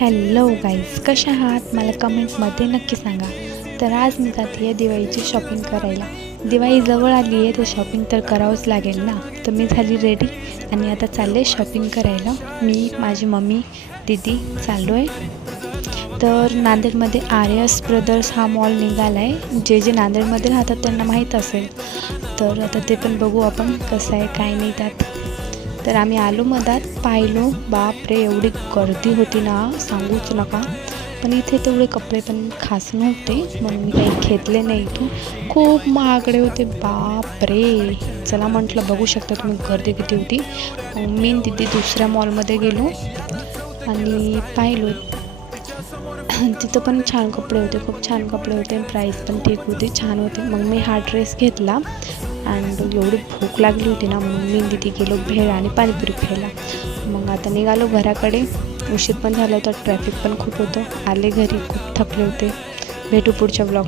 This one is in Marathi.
हॅलो गाईज, कशा आहात? मला कमेंटमध्ये नक्की सांगा. तर आज मी जाते आहे दिवाळीची शॉपिंग करायला. दिवाळी जवळ आली आहे तर शॉपिंग तर करावंच लागेल ना. तर मी झाली रेडी आणि आता चालले शॉपिंग करायला. मी, माझी मम्मी, दीदी चाललो आहे. तर नांदेडमध्ये आर्यस ब्रदर्स हा मॉल निघाला आहे. जे नांदेडमध्ये राहतात त्यांना माहीत असेल. तर आता ते पण बघू आपण कसं आहे काय नाही त्यात. तर आम्ही आलो, मधात पाहिलो, बापरे एवढी गर्दी होती ना, सांगूच नका. पण इथे तेवढे कपडे पण खास नव्हते म्हणून मी काही घेतले नाही. इथून खूप महागडे होते, बापरे. चला म्हटलं, बघू शकता तुम्ही गर्दी किती होती. मी आणि दीदी दुसऱ्या मॉलमध्ये गेलो आणि पाहिलो. तिथं पण छान कपडे होते, खूप छान कपडे होते. प्राईस पण ठीक होती, छान होते. मग मी हा ड्रेस घेतला आणि एवढी भूक लागली होती ना, मग मी तिथे गेलो भेळ आणि पाणीपुरी खायला. मग आता निघालो घराकडे. उशीर पण झाला होता, ट्रॅफिक पण खूप होतं. आले घरी, खूप थकले होते. भेटू पुढच्या ब्लॉग.